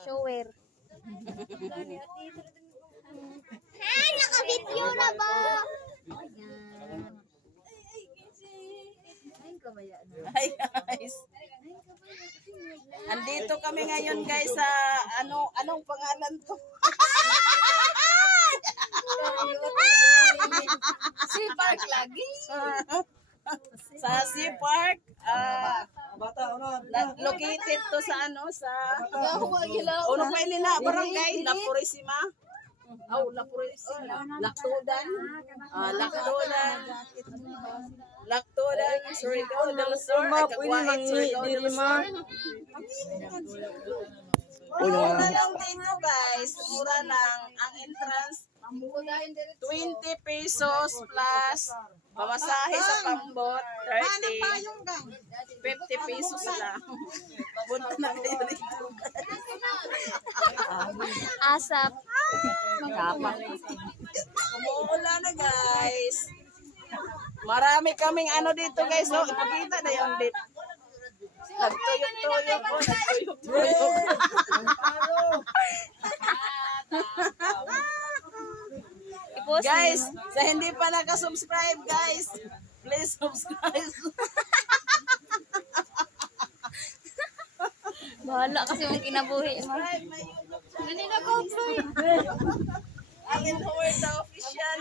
Shower. Hey, naka-video na ba? Hi guys. Andito kami ngayon guys sa anong pangalan to? Sea Park lagi. Sa Sea Park. Located to sa sa Uno pa nila barangay La Purisima. La Purisima. Lactodan, Surigao del Sur, Kagwain, Surigao del Sur. Mura lang dito guys, mura lang. Ang entrance, 20 pesos plus pamasahe sa pambot, 30. 50 pesos lang. Punta na kayo dito. Asap. Umuula na guys. Marami kaming dito guys, no? Ipakita na yung dip. Nagtuyok-tuyok po, nagtuyok-tuyok. Guys, sa hindi pa nakasubscribe guys, please subscribe. Bahala kasi mong kinabuhi mo. Subscribe my YouTube channel. Ganina ko, Alin Howard the official.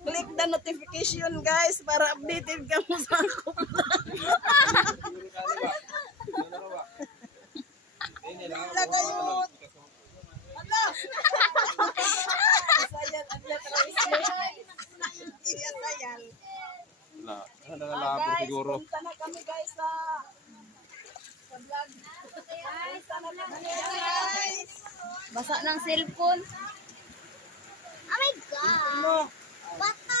Click the notification guys para updated ka mo sa ako. Wala kayo. Ala! Sayang, aglat sayang. Nalabor siguro. Punta na kami guys sa vlog. Punta na kami guys. Basa ng cellphone. Oh my God! Bata!